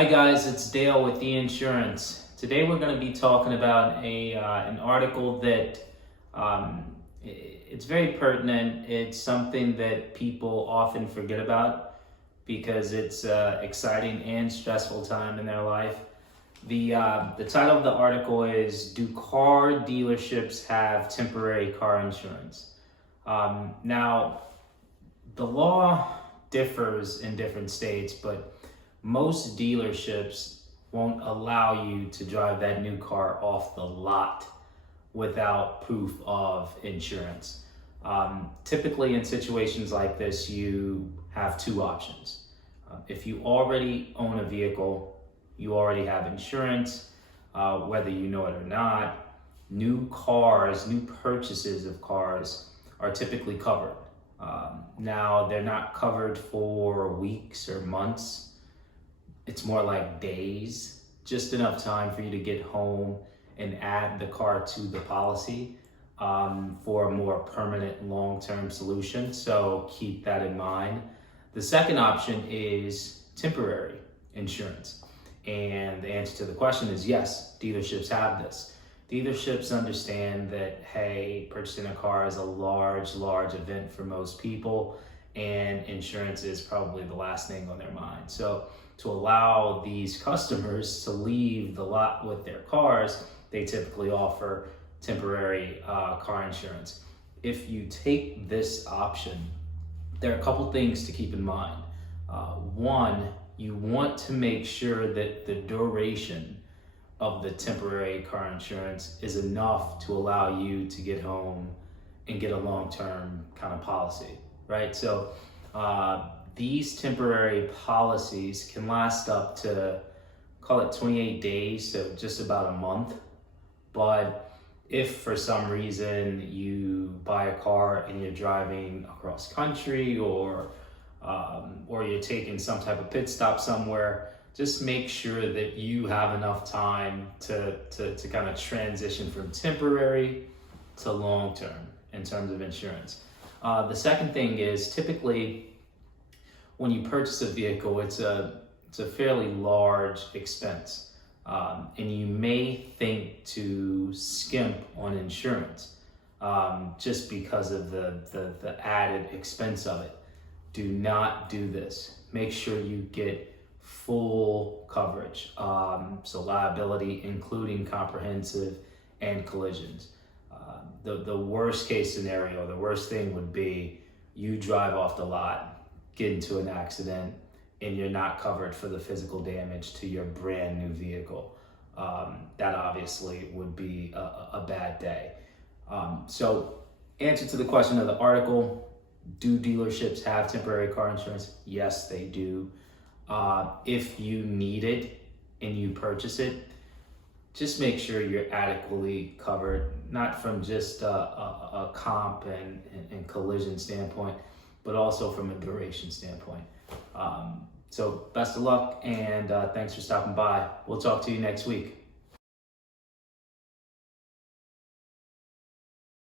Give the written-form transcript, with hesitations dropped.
Hi guys, it's Dale with eInsurance. Today we're going to be talking about an article that it's very pertinent. It's something that people often forget about because it's exciting and stressful time in their life. The title of the article is "Do Car Dealerships Have Temporary Car Insurance?" Now, the law differs in different states, but most dealerships won't allow you to drive that new car off the lot without proof of insurance. Typically, in situations like this, you have two options. If you already own a vehicle, you already have insurance, whether you know it or not. New purchases of cars are typically covered. Now, they're not covered for weeks or months. It's more like days, just enough time for you to get home and add the car to the policy for a more permanent long-term solution. So keep that in mind. The second option is temporary insurance. And the answer to the question is yes, dealerships have this. Dealerships understand that, hey, purchasing a car is a large event for most people, and insurance is probably the last thing on their mind. So to allow these customers to leave the lot with their cars, they typically offer temporary car insurance. If you take this option, there are a couple things to keep in mind. One, you want to make sure that the duration of the temporary car insurance is enough to allow you to get home and get a long-term kind of policy, right? So these temporary policies can last up to, call it 28 days, so just about a month. But if for some reason you buy a car and you're driving across country or you're taking some type of pit stop somewhere, just make sure that you have enough time to kind of transition from temporary to long-term in terms of insurance. The second thing is, typically when you purchase a vehicle, it's a fairly large expense. And you may think to skimp on insurance just because of the added expense of it. Do not do this. Make sure you get full coverage. So liability, including comprehensive and collisions. The worst case scenario, the worst thing would be you drive off the lot, get into an accident, and you're not covered for the physical damage to your brand new vehicle. That obviously would be a bad day. So answer to the question of the article, do dealerships have temporary car insurance? Yes, they do. If you need it and you purchase it, just make sure you're adequately covered, not from just a comp and collision standpoint, but also from a duration standpoint. So best of luck, and thanks for stopping by. We'll talk to you next week.